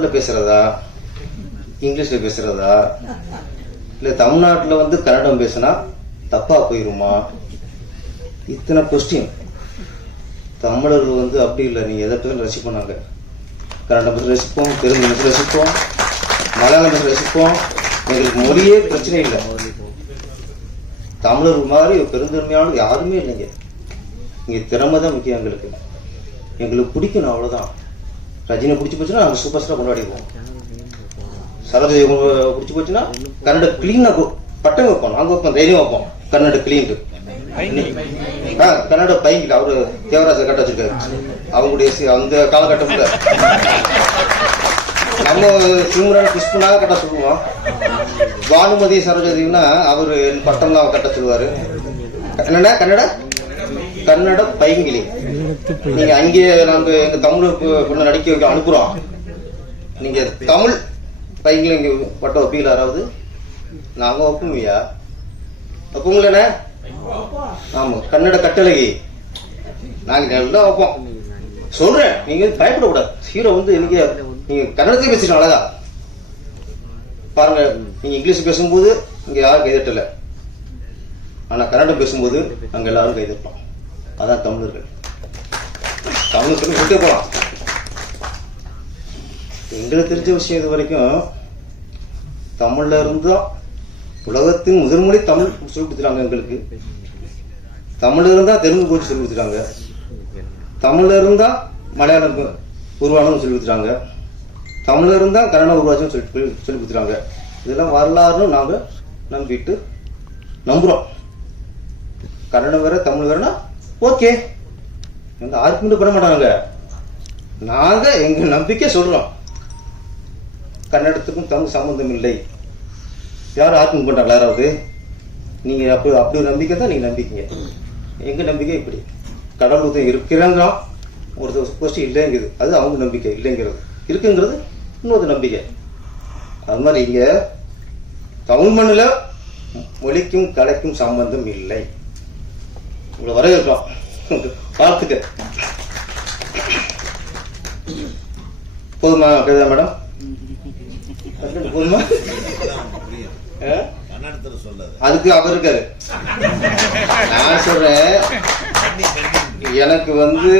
தமிழ்ல பேசுறதா? இங்கிலீஷ்ல பேசுறதா? இல்ல தமிழ்நாட்டில் வந்து கன்னடம் பேசினா தப்பா போயிருமா? இத்தனை கொஸ்டின் தமிழர்கள் வந்து அப்படி இல்லை. நீங்கள் எதை பேரும் ரசிப்போம் நாங்கள் கன்னடம் பேச ரசிப்போம் தெலுங்கு பேச ரசிப்போம் மலையாளம் பேச ரசிப்போம். எங்களுக்கு மொழியே பிரச்சனை இல்லை. தமிழர்கள் மாதிரி பெருந்தன்மையான யாருமே இல்லைங்க. இங்கே திறமை தான் முக்கியம் எங்களுக்கு. எங்களுக்கு பிடிக்கணும் அவ்வளோதான் ரஜினி பிடிச்சி போச்சுன்னா நாங்கள் சூப்பர் ஸ்டார் கொண்டாடிடுவோம். சரோஜி பிடிச்சி போச்சுன்னா கன்னட க்ளீனாக பட்டம் வைப்போம். நாங்கள் வைப்போம் தைரியம் வைப்போம். கன்னட க்ளீன்ட்டு ஆ கன்னட பைங்கில் அவரு தேவராஜ கட்ட வச்சிருக்காரு. அவங்களுடைய அந்த காலகட்டத்தில். நம்ம சிம்ரன் கிருஷ்ணனாக கட்ட சொல்லுவோம். பானுமதி சரோஜதினா அவரு பட்டம்லாம் கட்ட சொல்லுவாரு. என்னடா கன்னட கன்னட பைங்கிலி. நீங்க அங்கே நாங்க எங்க தமிழ் பொண்ணு நடிக்க வைக்க அனுப்புறோம். நீங்க தமிழ் பைங்கிலி இங்க பட்ட வைப்பீங்களா யாராவது? நாங்க ஒப்புமையா ஒப்புங்களே ஆமா கன்னட கட்டளகி நாங்க நல்லா வைப்போம் சொல்றேன் நீங்க பயப்படக்கூடாது. ஹீரோ வந்து எனக்கு நீங்க கன்னடத்தையும் பேசிட்டு அழகா. பாருங்க நீங்க இங்கிலீஷ் பேசும்போது இங்க யாரும் கைதட்டல. ஆனா கன்னடம் பேசும்போது அங்க எல்லாரும் கைதட்டோம். அதான் தமிழர்கள். தமிழர்கள் விட்டு போகலாம் எங்களுக்கு தெரிஞ்ச விஷயம் இது வரைக்கும் தமிழ்ல இருந்தும் உலகத்தின் முதன்மொழி தமிழ் சொல்லி கொடுத்துட்டாங்க எங்களுக்கு. தமிழ்ல இருந்தா தெலுங்கு போச்சு சொல்லி கொடுத்துட்டாங்க. தமிழ்ல இருந்தா மலையாளம் உருவானதும் சொல்லி கொடுத்துட்டாங்க. தமிழ்ல இருந்தா கன்னடம் உருவாச்சும் சொல்லி சொல்லி கொடுத்துட்டாங்க. இதெல்லாம் வரலாறுன்னு நாங்க நம்பிட்டு நம்புறோம். கன்னடம் வேற தமிழ் வேறனா ஓகே. எந்த ஆர்குமெண்ட் பண்ண மாட்டாங்க நாங்க எங்க நம்பிக்கை சொல்றோம். கன்னடத்துக்கும் தமிழ் சம்பந்தம் இல்லை. யாரும் ஆர்குமெண்ட் பண்றாங்களா யாராவது? நீங்க அப்படி அப்படி ஒரு நம்பிக்கை தான் நீங்க நம்பிக்கைங்க. எங்க நம்பிக்கை இப்படி? கடவுள் ஒருத்தன் இருக்கிறாங்கிறான். ஒரு கொஸ்டின் இல்லைங்குது அது அவங்க நம்பிக்கை இல்லைங்கிறது. இருக்குங்கிறது இன்னொரு நம்பிக்கை. அது மாதிரி இங்க தமிழ் மண்ணில் மொழிக்கும் கலைக்கும் சம்பந்தம் இல்லை. உங்களை வரவேற்கிறோம். வாழ்த்துக்க போதுமா கவிதா மேடம்? போதுமா? அதுக்கு அவர் இருக்காரு. நான் சொல்றேன் எனக்கு வந்து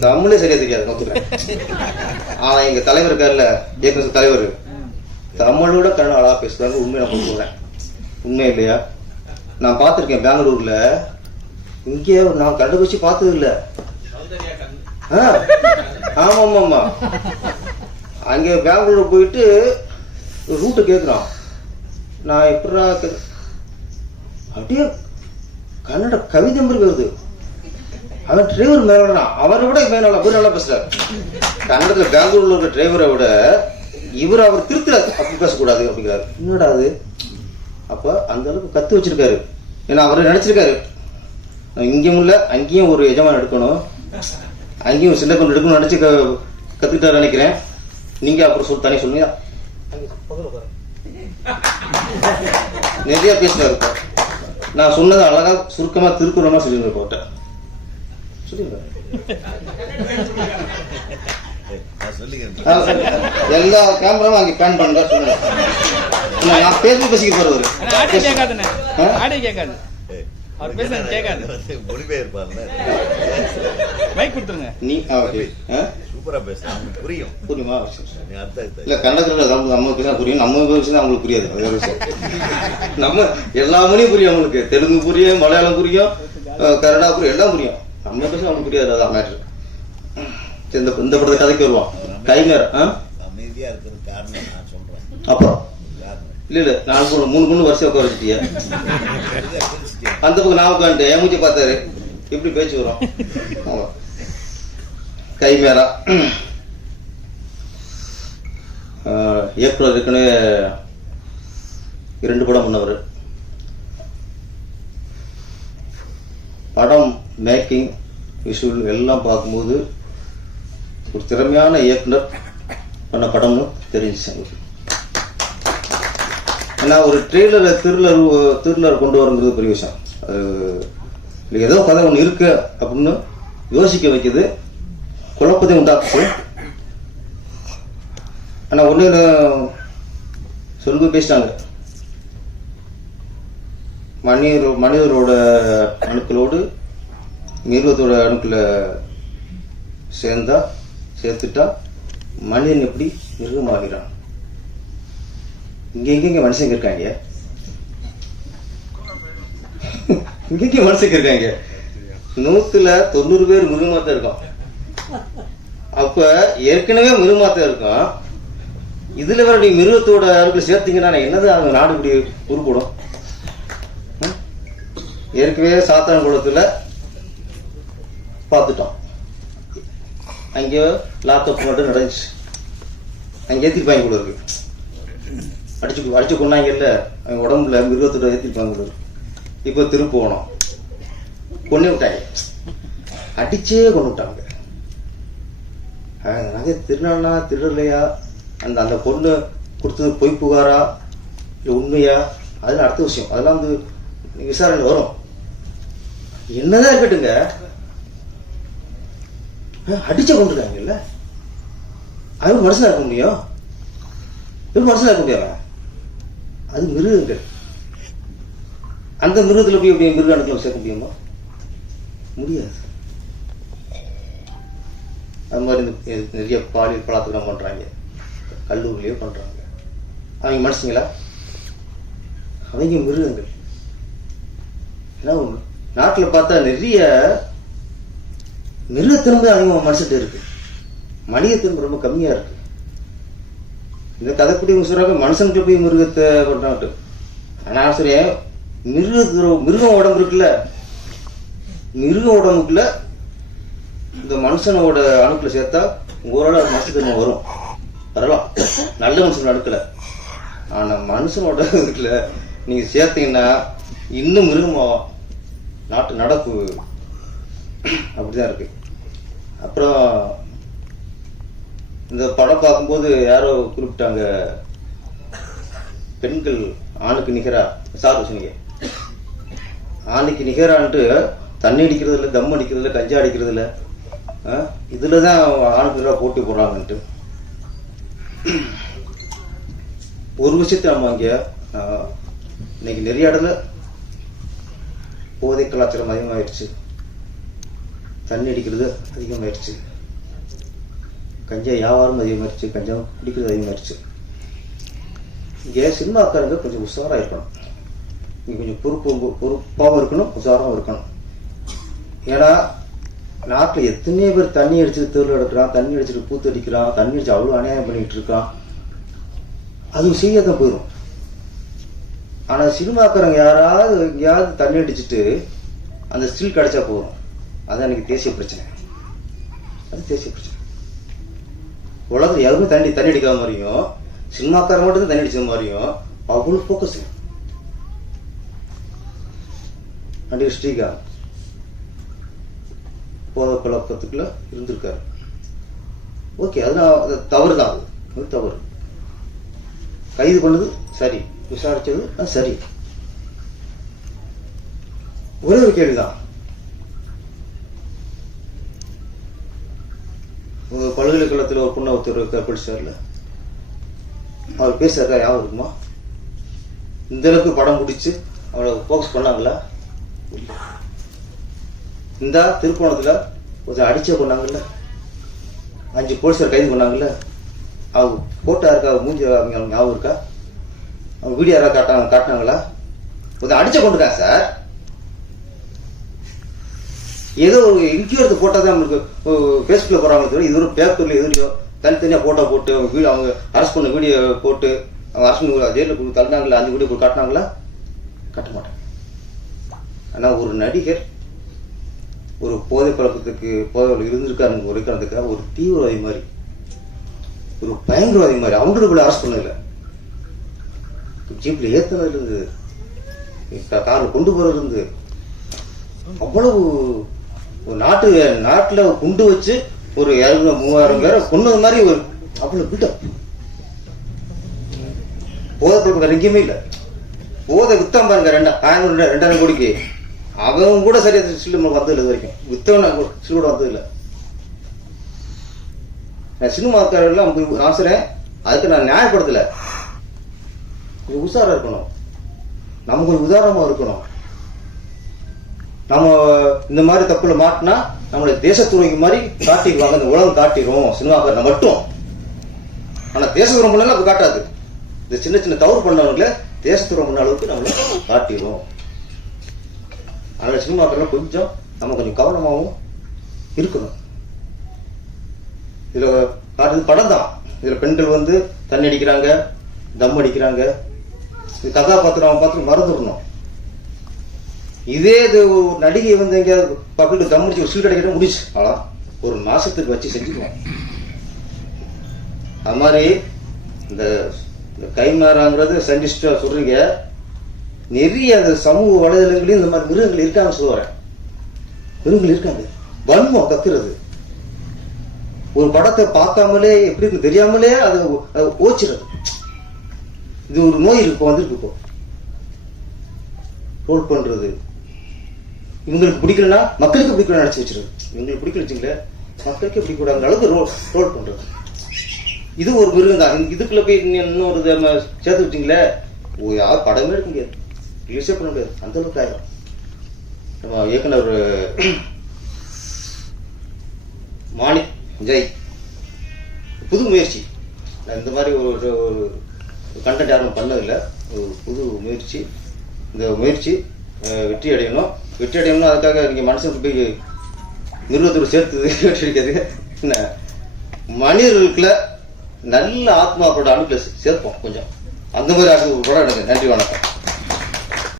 தமிழே சரியா தெரியாது ஒத்துக்கிறேன் ஆனா எங்க தலைவர் இருக்காருல்ல இயக்குனர் தலைவர். தமிழோட கன்னடம் அழகா பேசுறாங்க உண்மையை நான் சொல்றேன் உண்மை இல்லையா? நான் பார்த்துருக்கேன் பெங்களூர்ல இங்கே நான் கண்டுபிடிச்சு பார்த்தது இல்ல ஆ, ஆமா ஆமா அங்க பெங்களூர் போயிட்டு ரூட்டு கேட்குறான் நான் எப்படா அப்படியே கன்னட கவிதை மாதிரி வருது. அவன் டிரைவர் மேலானா அவரை விட மேலான அவர் நல்லா பேசுறாரு. கன்னடத்துல பெங்களூர்ல இருக்கிற டிரைவரை விட இவர் அவர் திருத்துறாரு அப்படி பேசக்கூடாது அப்படிங்கிறாரு. என்னடா அது? அப்ப அந்த அளவுக்கு கத்து வச்சிருக்காரு. ஏன்னா அவரை நினைச்சிருக்காரு. இங்கேயும் இல்ல அங்கேயும் ஒரு எஜமான் எடுக்கணும். அங்கேயும் சின்ன பொண்ணு எடுக்கணும்னு நினைச்சு க- நினைக்கிறேன். நீங்க அப்புறம் சொல்லி தனி சொல்லுங்க. நிறைய பேசினாரு. நான் சொன்னது அழகா சுருக்கமா திருக்குறமா சொல்லியிருந்தேன் போட்ட. எல்லா கேமராவும் அங்கே பேன் பண்ணுறா சொல்லுங்க இல்ல, நான் பேசி. பேசிக்க போறவர் அவர் பேசுறது கேட்காது. மொழிபெயர்ப்பார்ல மைக் கொடுத்துருங்க. நீ? சூப்பரா அவங்களுக்கு புரியும். புரியுமா? இல்ல. கன்னடத்தில் நம்ம பேசினா புரியும். நம்ம பேசினா அவங்களுக்கு புரியாது. அது வேற விஷயம். நம்ம எல்லா மொழியும் புரியும் அவங்களுக்கு. தெலுங்கு புரியும் மலையாளம் புரியும் கன்னடா புரியும் எல்லாம் புரியும். நம்ம பேசினா அவங்களுக்கு புரியாது அதான் மேட்ரு இந்த இந்த படத்தை கதைக்கு வருவோம். கைமேர் ஆ? அமைதியா இருக்கிறது காரணம் நான் சொல்றேன். அப்புறம் இல்ல இல்ல நாலு பொண்ணு மூணு பொண்ணு வருஷம் உட்கார வச்சுட்டியா. அந்த பக்கம் நான் உட்காந்துட்டேன் என் மூஞ்சி பார்த்தாரு. இப்படி பேச்சு வரும்? கை மேலா. ஏப்ரல் இயக்குனர் ஏற்கனவே இரண்டு படம் பண்ணவர். படம் மேக்கிங் விஷுவல் எல்லாம் பார்க்கும்போது ஒரு திறமையான இயக்குனர் பண்ண படம்னு தெரிஞ்சிச்சு எங்களுக்கு ஏன்னா ஒரு ட்ரெய்லரை திருளர் திருளர் கொண்டு வரங்கிறது பெரிய விஷயம். அது ஏதோ கதை ஒன்று இருக்கு அப்படின்னு யோசிக்க வைக்குது. குழப்பத்தை உண்டாக்குச்சு ஆனால் ஒன்று சொல்லுங்க பேசிட்டாங்க. மனிதர் மனிதரோட அணுக்களோடு மிருகத்தோட அணுக்களை சேர்ந்தா சேர்த்துட்டா மனிதன் எப்படி மிருகமாகிறான்? இங்க எங்கெங்க மனுஷங்க இருக்காங்க. இங்கெங்க மனுஷங்க இருக்காங்க. நூத்துல தொண்ணூறு பேர் மிருகமாத்தான் இருக்கும். அப்ப ஏற்கனவே மிருகமா தான் இருக்கும். இதுல வேற நீ மிருகத்தோட அருகில சேர்த்தீங்கன்னா நான் என்னது அவங்க நாடு இப்படி உருப்படும்? ஏற்கனவே சாத்தான் குளத்துல பார்த்துட்டோம். அங்கே லாப்டாப் மட்டும் நடந்துச்சு. அங்கே ஏற்றிருப்பாங்க கூட இருக்கு. அடிச்சு அடிச்சு கொண்டாங்கல்ல அவங்க உடம்புல மிருகத்தோட ஏற்றிருப்பாங்க கூட இருக்கு இப்போ திருப்போணம் கொண்டு விட்டாங்க. அடிச்சே கொண்டு விட்டாங்க. நகை திருநானா திருடலையா? அந்த அந்த பொண்ணு கொடுத்தது பொய் புகாரா? இல்லை உண்மையா? அதெல்லாம் அடுத்த விஷயம். அதெல்லாம் வந்து விசாரணை வரும். என்னதான் இருக்கட்டுங்க அஹ் அடிச்ச கொண்டுருக்காங்கல்ல அது மனுஷனா இருக்க முடியும். எப்படி மனுஷனா இருக்க முடியாம? அது மிருகங்கள். அந்த மிருகத்துல போய் எப்படி மிருக அணுக்களை சேர்க்க முடியுமா? முடியாது. அது மாதிரி நிறைய பாலியல் பலாத்காரம் பண்றாங்க. கல்லூரிலேயே பண்றாங்க. அவங்க மனுஷங்களா? அவங்க மிருகங்கள். ஏன்னா ஒண்ணு? நாட்டில் பார்த்தா நிறைய மிருகத்திறம்பு அதிகமாக மனுஷன்ட்டு இருக்கு. மனிதத்திறம்பு ரொம்ப கம்மியா இருக்கு. இந்த கதைக்குடியவங்க சொல்றாங்க மனுஷனுக்கு போய் மிருகத்தை பண்றாங்கட்டு ஆனால் சொல்றேன் மிருக மிருகம் உடம்பு இருக்குல்ல? மிருக உடம்புக்குள்ள இந்த மனுஷனோட அணுக்களை சேர்த்தா ஓரளவு அது மனுஷத்தன்மை வரும். வரலாம். நல்ல மனுஷன் அணுக்கல ஆனால் மனுஷனோட இதுல நீங்கள் சேர்த்தீங்கன்னா இன்னும் மிருகமாகும் நாட்டு நடப்பு அப்படிதான் இருக்கு. அப்புறம் இந்த படம் பார்க்கும்போது யாரோ குறிப்பிட்டாங்க பெண்கள் ஆணுக்கு நிகரா? சார் சொன்னீங்க. ஆணுக்கு நிகரான்ட்டு தண்ணி அடிக்கிறது இல்லை தம் அடிக்கிறது இல்லை கஞ்சா அடிக்கிறது இல்லை இதில் தான் ஆணுக்கு நிகராக போட்டி போடுறாங்கன்ட்டு. ஒரு விஷயத்தை நம்ம இங்கே இன்னைக்கு நிறைய இடத்துல போதை கலாச்சாரம் அதிகமாகிடுச்சு தண்ணி அடிக்கிறது அதிகமாகிடுச்சு கஞ்சா வியாபாரம் அதிகமாகிடுச்சு கஞ்சா குடிக்கிறது அதிகமாகிடுச்சு இங்கே சினிமாக்காரங்க கொஞ்சம் உஷாராக இருக்கணும். இங்கே கொஞ்சம் பொறுப்பு பொறுப்பாகவும் இருக்கணும் உஷாராகவும் இருக்கணும். ஏன்னா நாட்டில் எத்தனையோ பேர் தண்ணி அடிச்சுட்டு தெருவில் எடுக்கிறான் தண்ணி அடிச்சுட்டு பூத்து அடிக்கிறான் தண்ணி அடிச்சு அவ்வளோ அநியாயம் பண்ணிட்டு இருக்கான். அது செய்யத்தான் போயிடும் ஆனால் சினிமாக்காரங்க யாராவது எங்கேயாவது தண்ணி அடிச்சுட்டு அந்த ஸ்டில் கிடைச்சா போதும். அதுதான் எனக்கு தேசிய பிரச்சனை. அது தேசிய பிரச்சனை. உலகத்தில் யாருமே தண்ணி தண்ணி அடிக்காத மாதிரியும் சினிமாக்காரன் மட்டும் தான் தண்ணி அடிச்ச மாதிரியும் அவ்வளோ ஃபோக்கஸ் நடிகர் ஸ்ரீகாந்த் போத பழக்கத்துக்குள்ள இருந்திருக்காரு. ஓகே அதனால் அது தவறு தான் அது. அது தவறு. கைது பண்ணது சரி. விசாரிச்சது சரி. ஒரே ஒரு கேள்விதான். உங்க பல்கலைக்கழகத்தில் ஒரு பொண்ணை ஒருத்தர் படிச்சார்ல. அவர் பேசுறதா ஞாபகம் இருக்குமா? இந்த அளவுக்கு படம் பிடிச்சி அவளை ஃபோக்கஸ் பண்ணாங்களா? இந்த திருப்பணத்தில் கொஞ்சம் அடிச்ச பண்ணாங்கல்ல. அஞ்சு போலீஸார் கைது பண்ணாங்கல்ல. அவங்க போட்டோ இருக்கா அவங்க மூஞ்சி அவங்க அவங்க ஞாபகம் இருக்கா? அவங்க வீடியோ யாராவது காட்டாங்க காட்டினாங்களா? கொஞ்சம் அடிச்ச கொண்டுக்கா சார். ஏதோ ஒரு இன்க்யூரத்தை போட்டால் தான் நம்மளுக்கு ஃபேஸ்புக்கில் போடுறாங்களே தவிர இது ஒரு பேப்பரில் எதுலையோ தனித்தனியாக ஃபோட்டோ போட்டு அவங்க வீடியோ அவங்க அரெஸ்ட் பண்ண வீடியோ போட்டு அவங்க அரெஸ்ட் பண்ணி ஜெயிலில் தள்ளினாங்களா அஞ்சு வீடியோ காட்டினாங்களா? கட்ட மாட்டாங்க. ஆனால் ஒரு நடிகர் ஒரு போதை பழக்கத்துக்கு போதை இருந்திருக்காருங்க ஒரு இருக்கிறதுக்காக ஒரு தீவிரவாதி மாதிரி ஒரு பயங்கரவாதி மாதிரி அவங்களுக்குள்ள அரெஸ்ட் பண்ணல. ஜீப்பில் ஏத்தனது இருந்து காரில் கொண்டு போகிறது இருந்து அவ்வளவு ஒரு நாட்டு நாட்டில் குண்டு வச்சு ஒரு இரநூறு மூவாயிரம் பேரை கொன்னது மாதிரி ஒரு அவ்வளோ பில்டப் போதை பழக்கம் வேற எங்கேயுமே இல்லை. போதை வித்தான் பாருங்க ரெண்டா ஆயிரம் ரெண்டு ரெண்டாயிரம் கோடிக்கு. அவங்க கூட சரியா சில்லு வந்தது இல்லை இது வரைக்கும். வித்தவன் சில்லு கூட வந்தது இல்லை. நான் சினிமாக்காரெல்லாம் போய் ஆசுறேன் அதுக்கு நான் நியாயப்படுத்தலை. கொஞ்சம் உஷாராக இருக்கணும். நம்ம கொஞ்சம் உதாரணமாக இருக்கணும். நம்ம இந்த மாதிரி தப்புல மாட்டினா நம்மளை தேசத்துறைக்கு மாதிரி காட்டிடுவாங்க. இந்த உலகம் காட்டிடும் சினிமாக்காரனை மட்டும். ஆனா தேசத்துறை பண்ணல அப்ப காட்டாது. இந்த சின்ன சின்ன தவறு பண்ணவங்கள தேசத்துறை பண்ண அளவுக்கு நம்மளை காட்டிடும் அதனால சினிமாக்காரன் கொஞ்சம் நம்ம கொஞ்சம் கவனமாகவும் இருக்கணும். இதுல காட்டுறது படம் தான். இதுல பெண்கள் வந்து தண்ணி அடிக்கிறாங்க தம் அடிக்கிறாங்க. கதாபாத்திரம் அவன் பார்த்து மறந்துடணும். இதே இது ஒரு நடிகை வந்து எங்கேயாவது பக்கத்து கம்முடிச்சு அடிச்சு ஒரு சீட் முடிச்சு அவ்வளோ. ஒரு மாசத்துக்கு வச்சு செஞ்சுக்குவோம். அது மாதிரி இந்த இந்த கைமாறாங்கிறது சயின்டிஸ்டா சொல்றீங்க. நிறைய அந்த சமூக வலைதளங்களையும் இந்த மாதிரி மிருகங்கள் இருக்காங்கன்னு சொல்லுவாங்க மிருகங்கள் இருக்காங்க. வன்மம் கத்துறது. ஒரு படத்தை பார்க்காமலே எப்படி தெரியாமலே அது ஓச்சுறது. இது ஒரு நோய் இருக்கு இப்போ வந்திருக்கு இப்போ. ரோல் பண்றது. இவங்களுக்கு பிடிக்கலன்னா மக்களுக்கு பிடிக்கல நினச்சி வச்சிருது இவங்களுக்கு பிடிக்கல வச்சுங்களேன் மக்களுக்கே பிடிக்கூடாத அளவுக்கு ரோல் ரோல் பண்றது இது ஒரு மிருகம் தான் இதுக்குள்ளே இதுக்குள்ள போய் இன்னொரு சேர்த்து வச்சிங்களே ஓ யார் படமே எடுக்க முடியாது. ரிலீஸே பண்ண முடியாது. அந்த அளவுக்கு ஆயிரும். நம்ம இயக்குனர் மாணிக் ஜெய் புது முயற்சி. நான் இந்த மாதிரி ஒரு ஒரு- கண்டென்ட் யாரும் பண்ணதில்லை. ஒரு புது முயற்சி. இந்த முயற்சி வெற்றி அடையணும். வெற்றி அடையணும்னா அதுக்காக நீங்கள் மனசு போய் நிறுவனத்தோடு சேர்த்து வெற்றி அடிக்கிறது என்ன? மனிதர்களுக்குள்ள நல்ல ஆத்மாக்களோட அணுக்களை சேர்ப்போம் கொஞ்சம். அந்த மாதிரி ஆட்கள் படம் எடுங்க நன்றி வணக்கம்.